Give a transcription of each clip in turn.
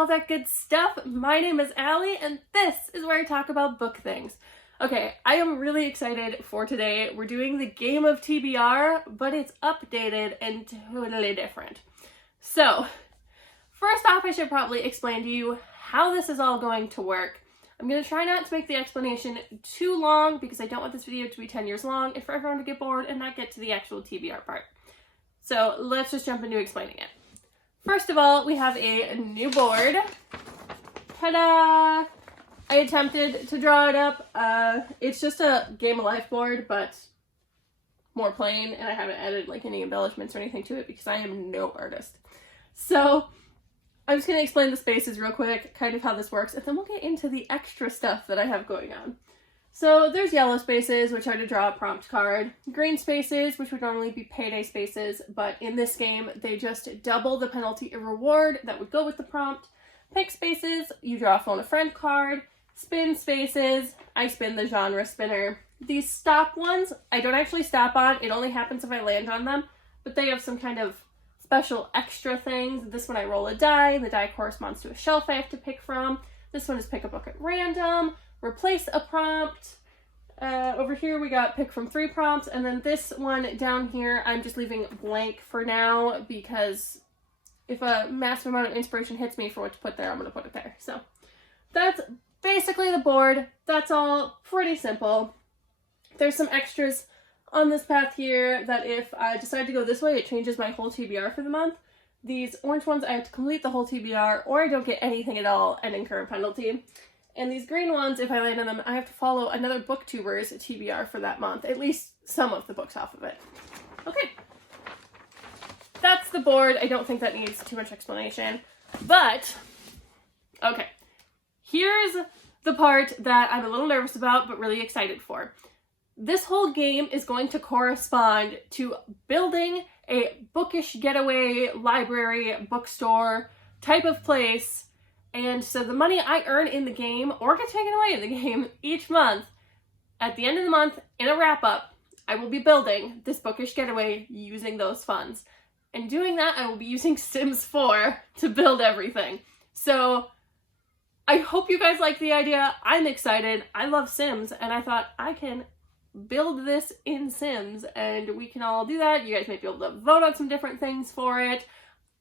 all that good stuff. My name is Allie, and this is where I talk about book things. Okay, I am really excited for today. We're doing the Game of TBR, but it's updated and totally different. So, first off, I should probably explain to you how this is all going to work. I'm going to try not to make the explanation too long because I don't want this video to be 10 years long and for everyone to get bored and not get to the actual TBR part. So let's just jump into explaining it. First of all, we have a new board. Ta-da! I attempted to draw it up. It's just a Game of Life board, but more plain, and I haven't added like any embellishments or anything to it because I am no artist. So I'm just going to explain the spaces real quick, kind of how this works, and then we'll get into the extra stuff that I have going on. So there's yellow spaces, which are to draw a prompt card. Green spaces, which would normally be payday spaces, but in this game, they just double the penalty or reward that would go with the prompt. Pink spaces, you draw a phone a friend card. Spin spaces, I spin the genre spinner. These stop ones, I don't actually stop on. It only happens if I land on them, but they have some kind of special extra things. This one I roll a die. The die corresponds to a shelf I have to pick from. This one is pick a book at random. Replace a prompt. Over here we got pick from 3 prompts, and then this one down here I'm just leaving blank for now because if a massive amount of inspiration hits me for what to put there, I'm going to put it there. So that's basically the board. That's all pretty simple. There's some extras on this path here that if I decide to go this way, it changes my whole TBR for the month. These orange ones, I have to complete the whole TBR or I don't get anything at all and incur a penalty. And these green ones, if I land on them, I have to follow another booktuber's TBR for that month, at least some of the books off of it. Okay. That's the board. I don't think that needs too much explanation, but okay. Here's the part that I'm a little nervous about, but really excited for. This whole game is going to correspond to building a bookish getaway, library, bookstore type of place. And so the money I earn in the game or get taken away in the game each month, at the end of the month, in a wrap-up, I will be building this bookish getaway using those funds. And doing that, I will be using Sims 4 to build everything. So I hope you guys like the idea. I'm excited. I love Sims, and I thought I can build this in Sims, and we can all do that. You guys might be able to vote on some different things for it.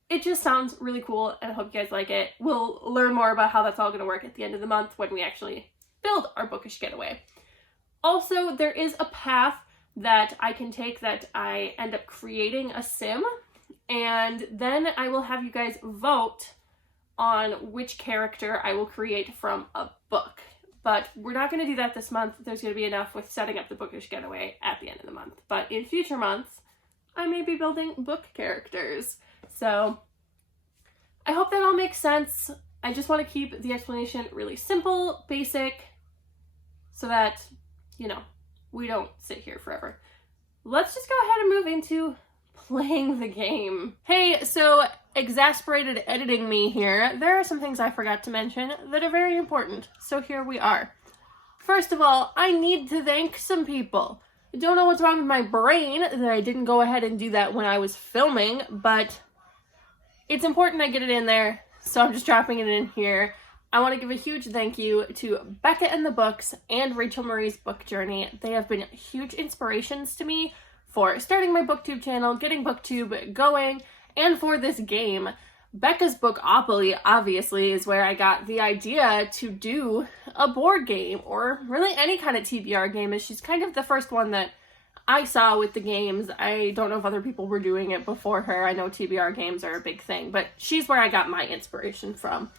It just sounds really cool, and I hope you guys like it. We'll learn more about how that's all going to work at the end of the month when we actually build our bookish getaway. Also, there is a path that I can take that I end up creating a sim, and then I will have you guys vote on which character I will create from a book. But we're not going to do that this month. There's going to be enough with setting up the bookish getaway at the end of the month. But in future months, I may be building book characters. So I hope that all makes sense. I just want to keep the explanation really simple, basic, so that, you know, we don't sit here forever. Let's just go ahead and move into playing the game. Hey, so exasperated editing me here. There are some things I forgot to mention that are very important. So here we are. First of all, I need to thank some people. I don't know what's wrong with my brain that I didn't go ahead and do that when I was filming, but it's important I get it in there, so I'm just dropping it in here. I want to give a huge thank you to Becca and the Books and Rachel Marie's book journey. They have been huge inspirations to me for starting my booktube channel, getting booktube going, and for this game. Becca's Bookopoly, obviously, is where I got the idea to do a board game, or really any kind of TBR game, as she's kind of the first one that I saw with the games. I don't know if other people were doing it before her. I know TBR games are a big thing, but she's where I got my inspiration from.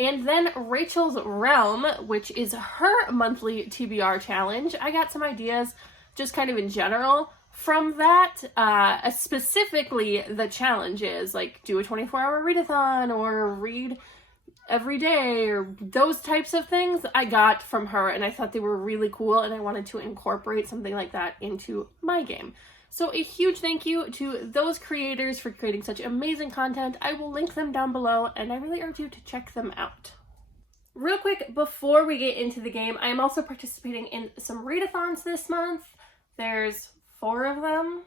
And then Rachel's Realm, which is her monthly TBR challenge. I got some ideas just kind of in general from that, specifically the challenges, like do a 24-hour readathon or read every day or those types of things I got from her, and I thought they were really cool, and I wanted to incorporate something like that into my game. So a huge thank you to those creators for creating such amazing content. I will link them down below, and I really urge you to check them out. Real quick, before we get into the game, I am also participating in some readathons this month. There's 4 of them.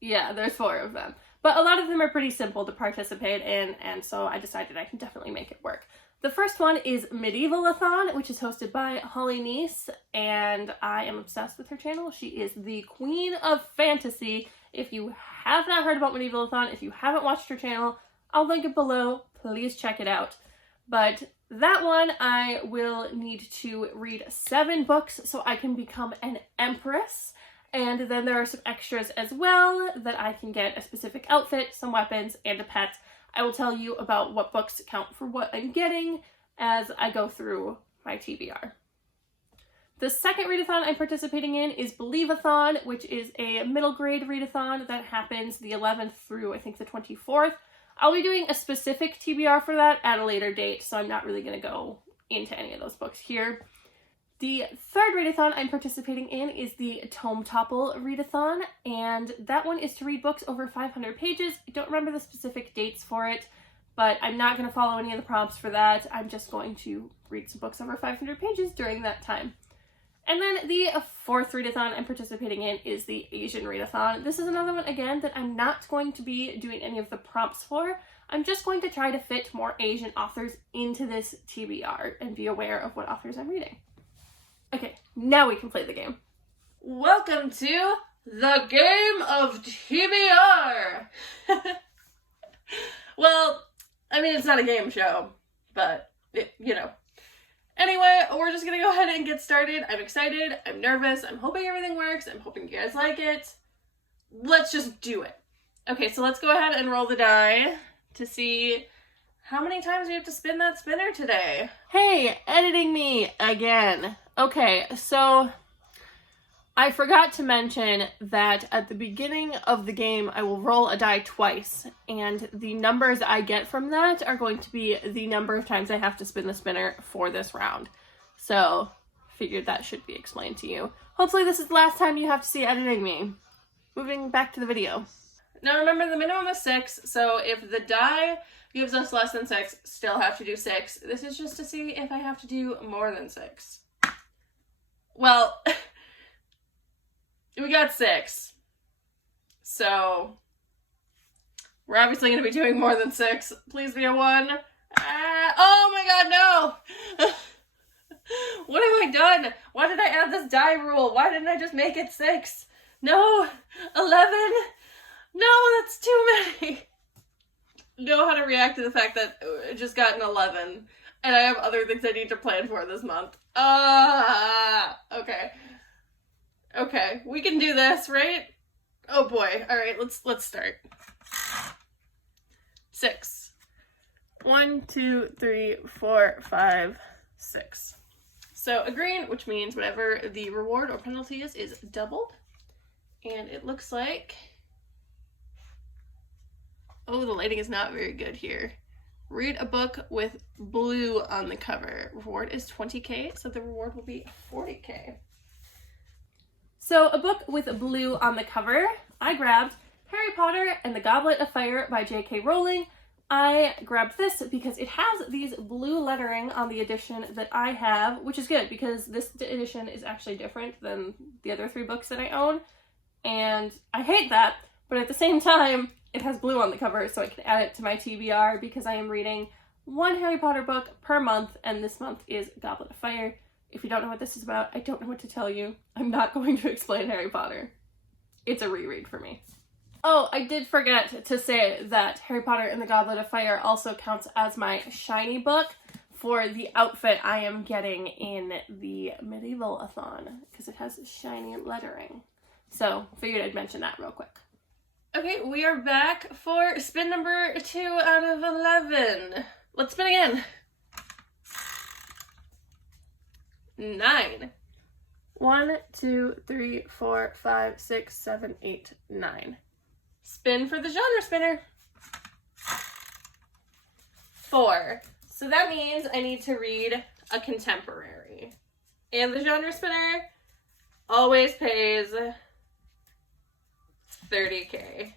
Yeah, there's 4 of them. But a lot of them are pretty simple to participate in, and so I decided I can definitely make it work. The first one is Believathon, which is hosted by Holly Neese, and I am obsessed with her channel. She is the queen of fantasy. If you have not heard about Believathon, if you haven't watched her channel, I'll link it below. Please check it out. But that one, I will need to read 7 books so I can become an empress. And then there are some extras as well that I can get a specific outfit, some weapons, and a pet. I will tell you about what books count for what I'm getting as I go through my TBR. The second readathon I'm participating in is Believathon, which is a middle grade readathon that happens the 11th through I think the 24th. I'll be doing a specific TBR for that at a later date, so I'm not really going to go into any of those books here. The third readathon I'm participating in is the Tome Topple readathon, and that one is to read books over 500 pages. I don't remember the specific dates for it, but I'm not going to follow any of the prompts for that. I'm just going to read some books over 500 pages during that time. And then the fourth readathon I'm participating in is the Asian readathon. This is another one, again, that I'm not going to be doing any of the prompts for. I'm just going to try to fit more Asian authors into this TBR and be aware of what authors I'm reading. Okay, now we can play the game. Welcome to the Game of TBR! Well, I mean, it's not a game show, but, you know. Anyway, we're just gonna go ahead and get started. I'm excited, I'm nervous, I'm hoping everything works, I'm hoping you guys like it. Let's just do it. Okay, so let's go ahead and roll the die to see how many times we have to spin that spinner today. Hey, editing me again. Okay, so I forgot to mention that at the beginning of the game, I will roll a die twice, and the numbers I get from that are going to be the number of times I have to spin the spinner for this round. So, figured that should be explained to you. Hopefully this is the last time you have to see editing me. Moving back to the video. Now remember, the minimum is 6, so if the die gives us less than 6, still have to do 6. This is just to see if I have to do more than 6. Well, we got 6. So, we're obviously going to be doing more than 6. Please be a 1. Oh my god, no! What have I done? Why did I add this die rule? Why didn't I just make it 6? No! 11! No, that's too many! Know how to react to the fact that I just got an 11. And I have other things I need to plan for this month. Okay. Okay, we can do this, right? Oh boy. Alright, let's start. 6. 1, 2, 3, 4, 5, 6. So a green, which means whatever the reward or penalty is doubled. And it looks like... Oh, the lighting is not very good here. Read a book with blue on the cover. Reward is 20k, so the reward will be 40k. So a book with blue on the cover, I grabbed Harry Potter and the Goblet of Fire by J.K. Rowling. I grabbed this because it has these blue lettering on the edition that I have, which is good because this edition is actually different than the other 3 books that I own. And I hate that, but at the same time, it has blue on the cover, so I can add it to my TBR because I am reading 1 Harry Potter book per month, and this month is Goblet of Fire. If you don't know what this is about, I don't know what to tell you. I'm not going to explain Harry Potter. It's a reread for me. Oh, I did forget to say that Harry Potter and the Goblet of Fire also counts as my shiny book for the outfit I am getting in the Believathon, because it has shiny lettering. So, figured I'd mention that real quick. Okay, we are back for spin number 2 out of 11. Let's spin again. 9. 1, 2, 3, 4, 5, 6, 7, 8, 9. Spin for the genre spinner. 4. So that means I need to read a contemporary. And the genre spinner always pays 30k.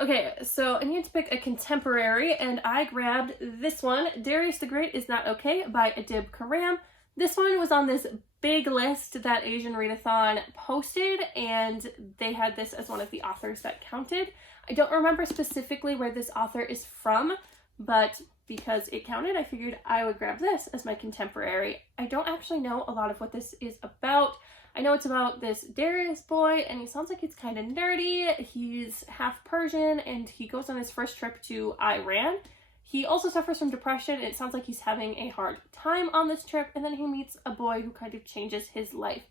Okay, so I need to pick a contemporary, and I grabbed this one, Darius the Great is Not Okay by Adib Karam. This one was on this big list that Asian Readathon posted, and they had this as one of the authors that counted. I don't remember specifically where this author is from, but because it counted, I figured I would grab this as my contemporary. I don't actually know a lot of what this is about. I know it's about this Darius boy, and he sounds like he's kind of nerdy. He's half Persian, and he goes on his first trip to Iran. He also suffers from depression. It sounds like he's having a hard time on this trip, and then he meets a boy who kind of changes his life.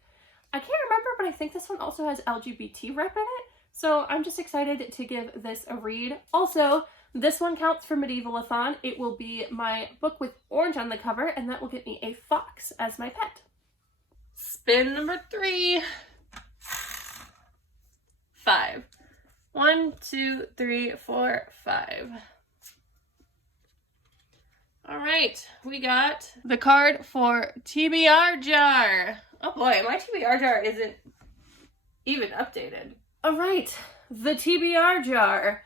I can't remember, but I think this one also has LGBT rep in it, so I'm just excited to give this a read. Also, this one counts for Believathon. It will be my book with orange on the cover, and that will get me a fox as my pet. Spin number 3. 5. 1, 2, 3, 4, 5. All right, we got the card for TBR jar. Oh boy, my TBR jar isn't even updated. All right, the TBR jar.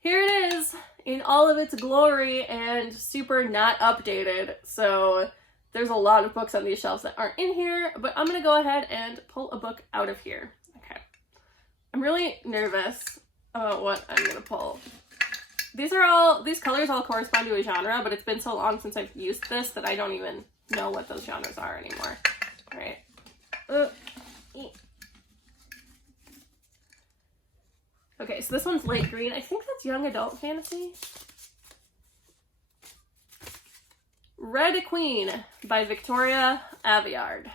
Here it is in all of its glory and super not updated. So there's a lot of books on these shelves that aren't in here, but I'm gonna go ahead and pull a book out of here. Okay. I'm really nervous about what I'm gonna pull. These colors all correspond to a genre, but it's been so long since I've used this that I don't even know what those genres are anymore. All right. Okay, so this one's light green. I think that's young adult fantasy. Red Queen by Victoria Aveyard.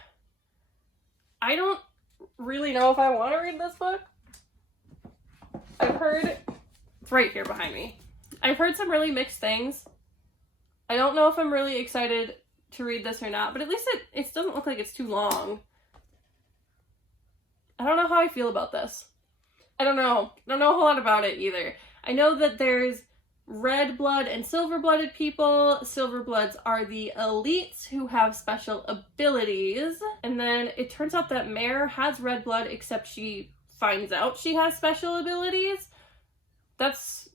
I don't really know if I want to read this book. I've heard, it's right here behind me. I've heard some really mixed things. I don't know if I'm really excited to read this or not, but at least it doesn't look like it's too long. I don't know how I feel about this. I don't know a whole lot about it either. I know that there's red blood and silver blooded people. Silver bloods are the elites who have special abilities. And then it turns out that Mare has red blood, except she finds out she has special abilities. That's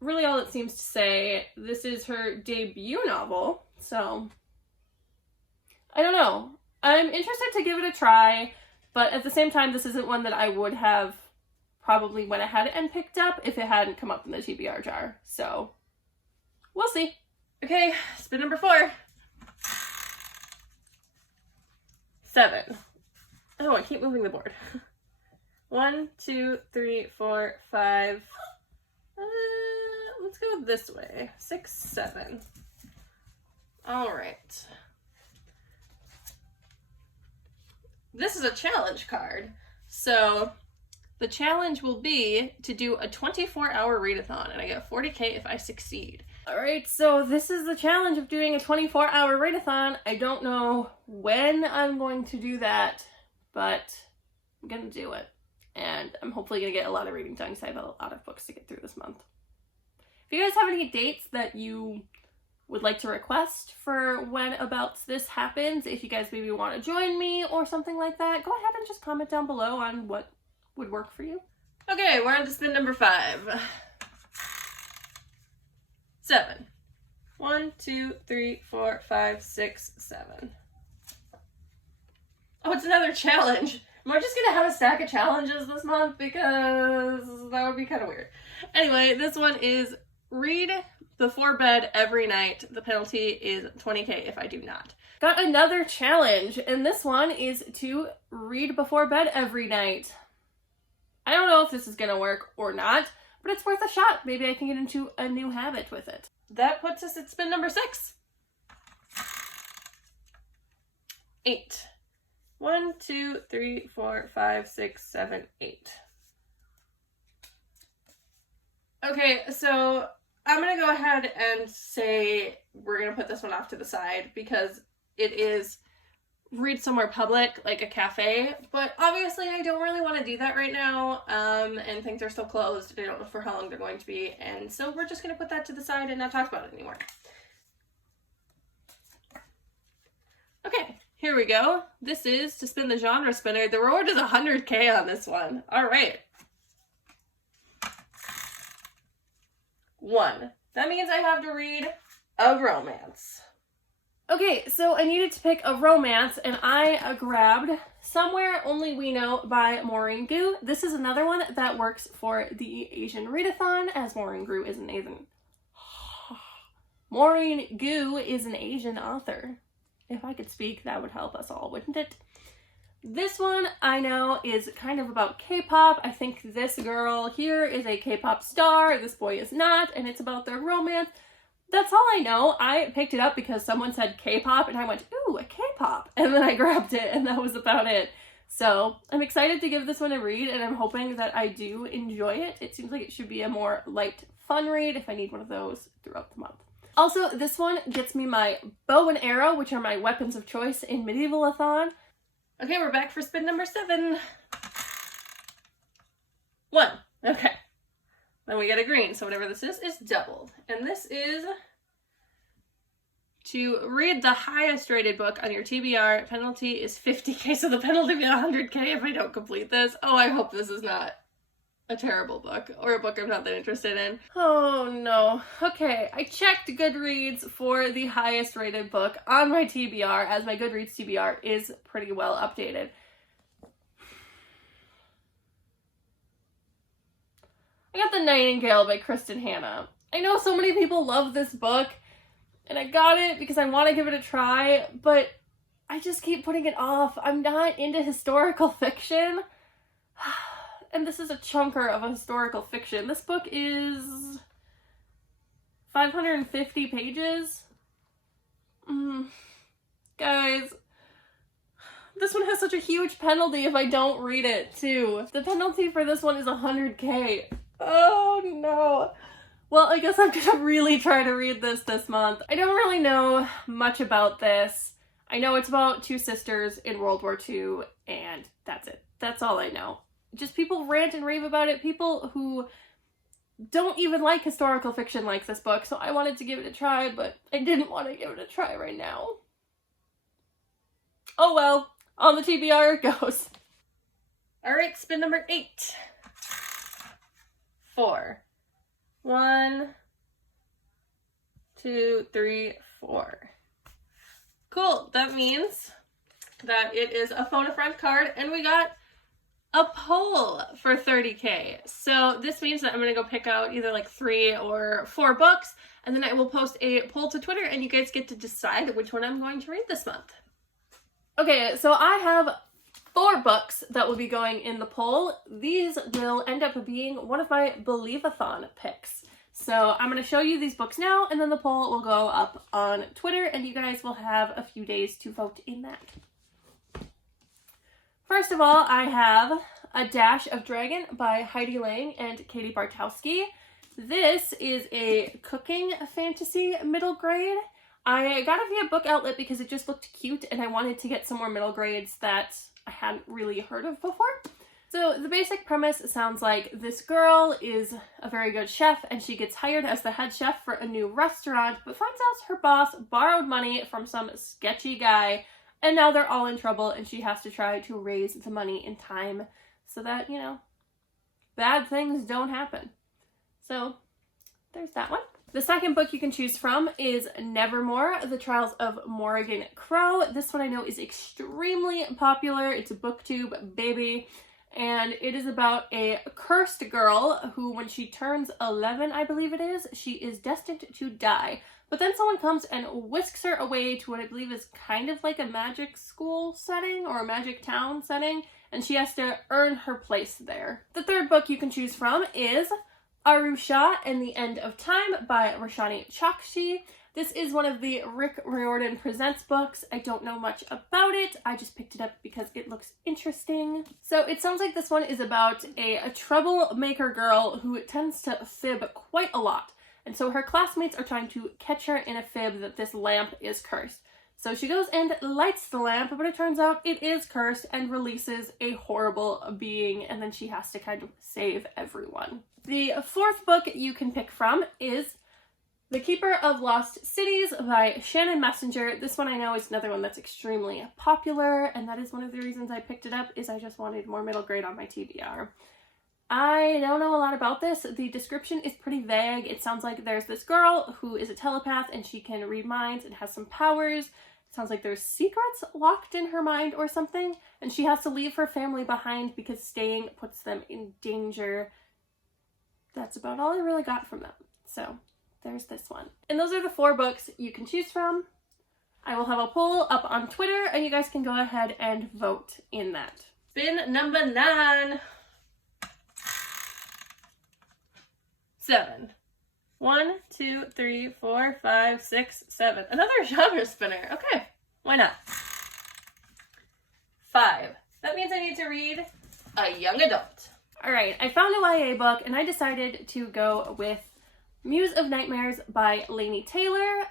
really all it seems to say. This is her debut novel, so I don't know. I'm interested to give it a try, but at the same time, this isn't one that I would have probably went ahead and picked up if it hadn't come up in the TBR jar. So we'll see. Okay, spin number 4. 7. Oh, I keep moving the board. 1, 2, 3, 4, 5. Let's go this way. 6, 7. All right. This is a challenge card. So the challenge will be to do a 24-hour readathon, and I get 40K if I succeed. All right, so this is the challenge of doing a 24-hour readathon. I don't know when I'm going to do that, but I'm gonna do it. And I'm hopefully gonna get a lot of reading done because I have a lot of books to get through this month. If you guys have any dates that you would like to request for when about this happens, if you guys maybe want to join me or something like that, go ahead and just comment down below on what would work for you. Okay, we're on to spin number 5. 7. 1, 2, 3, 4, 5, 6, 7. Oh, it's another challenge. Am I just gonna have a stack of challenges this month? Because that would be kind of weird. Anyway, this one is read before bed every night. The penalty is 20K if I do not. Got another challenge, and this one is to read before bed every night. I don't know if this is gonna work or not, but it's worth a shot. Maybe I can get into a new habit with it. That puts us at spin number 6. 8. 1, 2, 3, 4, 5, 6, 7, 8. Okay, so I'm gonna go ahead and say we're gonna put this one off to the side because it is read somewhere public, like a cafe, but obviously I don't really want to do that right now, and things are still closed. I don't know for how long they're going to be, and so we're just gonna put that to the side and not talk about it anymore. Okay, here we go. This is to spin the genre spinner. The reward is 100K on this one. All right. 1. That means I have to read a romance. Okay, so I needed to pick a romance, and I grabbed Somewhere Only We Know by Maureen Gu. This is another one that works for the Asian readathon, as Maureen Gu is an Asian... Maureen Gu is an Asian author. If I could speak, that would help us all, wouldn't it? This one, I know, is kind of about K-pop. I think this girl here is a K-pop star, this boy is not, and it's about their romance. That's all I know. I picked it up because someone said K-pop, and I went, ooh, a K-pop, and then I grabbed it, and that was about it. So I'm excited to give this one a read, and I'm hoping that I do enjoy it. It seems like it should be a more light, fun read if I need one of those throughout the month. Also, this one gets me my bow and arrow, which are my weapons of choice in Believathon. Okay, we're back for spin number 7. 1. Okay. Then we get a green, so whatever this is doubled. And this is to read the highest rated book on your TBR. Penalty is 50k, so the penalty will be 100k if I don't complete this. Oh, I hope this is not a terrible book, or a book I'm not that interested in. Oh no. Okay, I checked Goodreads for the highest rated book on my TBR, as my Goodreads TBR is pretty well updated. I got The Nightingale by Kristen Hanna. I know so many people love this book, and I got it because I want to give it a try, but I just keep putting it off. I'm not into historical fiction. And this is a chunker of a historical fiction. This book is 550 pages. Guys, this one has such a huge penalty if I don't read it, too. The penalty for this one is 100k. Oh, no. Well, I guess I'm gonna really try to read this month. I don't really know much about this. I know it's about 2 sisters in World War II, and that's it. That's all I know. Just people rant and rave about it. People who don't even like historical fiction like this book, so I wanted to give it a try, but I didn't want to give it a try right now. Oh well, on the TBR it goes. Alright, spin number 8. 4. 1, 2, 3, 4. Cool, that means that it is a phone a friend card, and we got a poll for 30k. So this means that I'm gonna go pick out either like 3 or 4 books, and then I will post a poll to Twitter, and you guys get to decide which one I'm going to read this month. Okay, so I have 4 books that will be going in the poll. These will end up being one of my Believathon picks. So I'm going to show you these books now, and then the poll will go up on Twitter, and you guys will have a few days to vote in that. First of all, I have A Dash of Dragon by Heidi Lang and Katie Bartowski. This is a cooking fantasy middle grade. I got it via Book Outlet because it just looked cute, and I wanted to get some more middle grades that I hadn't really heard of before. So the basic premise sounds like this girl is a very good chef, and she gets hired as the head chef for a new restaurant, but finds out her boss borrowed money from some sketchy guy, and now they're all in trouble, and she has to try to raise the money in time so that, you know, bad things don't happen. So there's that one. The second book you can choose from is Nevermore, The Trials of Morrigan Crow. This one I know is extremely popular. It's a booktube baby, and it is about a cursed girl who, when she turns 11, I believe it is, she is destined to die. But then someone comes and whisks her away to what I believe is kind of like a magic school setting or a magic town setting, and she has to earn her place there. The third book you can choose from is Arusha and the End of Time by Roshani Chokshi. This is one of the Rick Riordan Presents books. I don't know much about it. I just picked it up because it looks interesting. So it sounds like this one is about a troublemaker girl who tends to fib quite a lot. And so her classmates are trying to catch her in a fib that this lamp is cursed. So she goes and lights the lamp, but it turns out it is cursed and releases a horrible being, and then she has to kind of save everyone. The fourth book you can pick from is The Keeper of Lost Cities by Shannon Messenger. This one I know is another one that's extremely popular, and that is one of the reasons I picked it up, is I just wanted more middle grade on my TBR. I don't know a lot about this. The description is pretty vague. It sounds like there's this girl who is a telepath and she can read minds and has some powers. It sounds like there's secrets locked in her mind or something, and she has to leave her family behind because staying puts them in danger. That's about all I really got from them. So there's this one. And those are the 4 books you can choose from. I will have a poll up on Twitter and you guys can go ahead and vote in that. Spin number 9. 7. 1, 2, 3, 4, 5, 6, 7. Another genre spinner. Okay, why not? 5. That means I need to read a young adult. Alright, I found a YA book and I decided to go with Muse of Nightmares by Laini Taylor.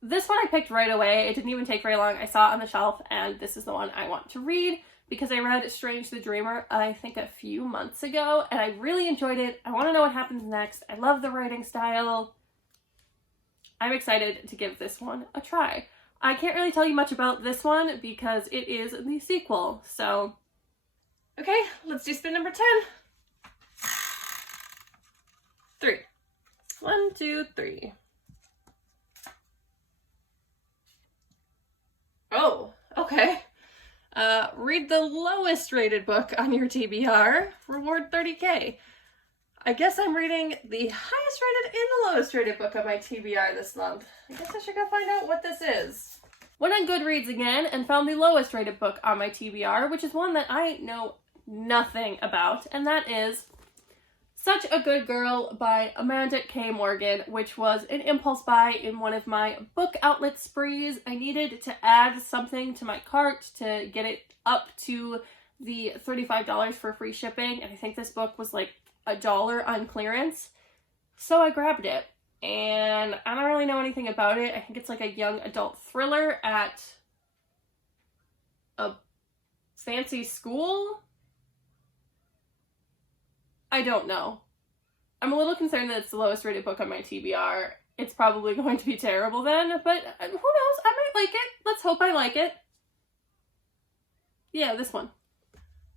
This one I picked right away. It didn't even take very long. I saw it on the shelf and this is the one I want to read because I read Strange the Dreamer, I think a few months ago, and I really enjoyed it. I want to know what happens next. I love the writing style. I'm excited to give this one a try. I can't really tell you much about this one because it is the sequel, so... Okay, let's do spin number 10. 3. 1, 2, 3. Oh, okay. Read the lowest rated book on your TBR. Reward 30k. I guess I'm reading the highest rated and the lowest rated book on my TBR this month. I guess I should go find out what this is. Went on Goodreads again and found the lowest rated book on my TBR, which is one that I know nothing about, and that is Such a Good Girl by Amanda K. Morgan, which was an impulse buy in one of my book outlet sprees. I needed to add something to my cart to get it up to the $35 for free shipping, and I think this book was like $1 on clearance. So I grabbed it, and I don't really know anything about it. I think it's like a young adult thriller at a fancy school? I don't know. I'm a little concerned that it's the lowest rated book on my TBR. It's probably going to be terrible then, but who knows? I might like it. Let's hope I like it. Yeah, this one.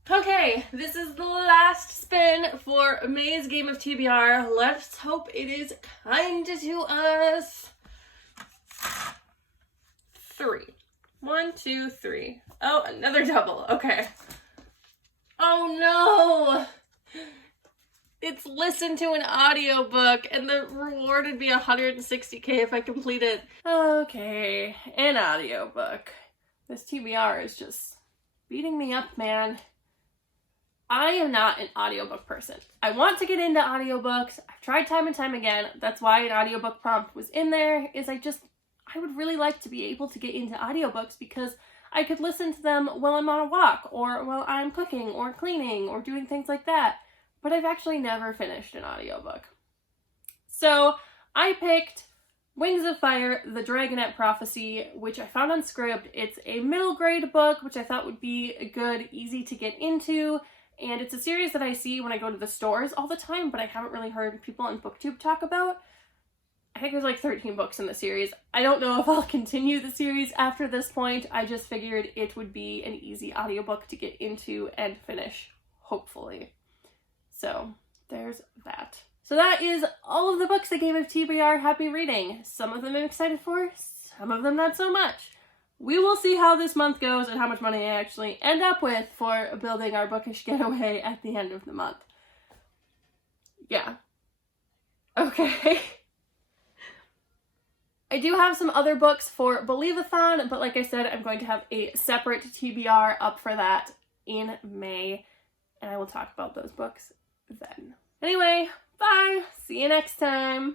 Okay, this is the last spin for May's Game of TBR. Let's hope it is kind to us. 3. 1, 2, 3. Oh, another double. Okay. Oh no! It's listen to an audiobook, and the reward would be 160k if I complete it. Okay, an audiobook. This TBR is just beating me up, man. I am not an audiobook person. I want to get into audiobooks. I've tried time and time again. That's why an audiobook prompt was in there, is I would really like to be able to get into audiobooks because I could listen to them while I'm on a walk, or while I'm cooking, or cleaning, or doing things like that. But I've actually never finished an audiobook. So I picked Wings of Fire, The Dragonette Prophecy, which I found on Scribd. It's a middle grade book, which I thought would be good, easy to get into. And it's a series that I see when I go to the stores all the time, but I haven't really heard people on BookTube talk about. I think there's like 13 books in the series. I don't know if I'll continue the series after this point. I just figured it would be an easy audiobook to get into and finish, hopefully. So there's that. So that is all of the books that Game of TBR happy reading. Some of them I'm excited for, some of them not so much. We will see how this month goes and how much money I actually end up with for building our Bookish getaway at the end of the month. Yeah. Okay. I do have some other books for Believathon, but like I said, I'm going to have a separate TBR up for that in May, and I will talk about those books then. Anyway, bye! See you next time!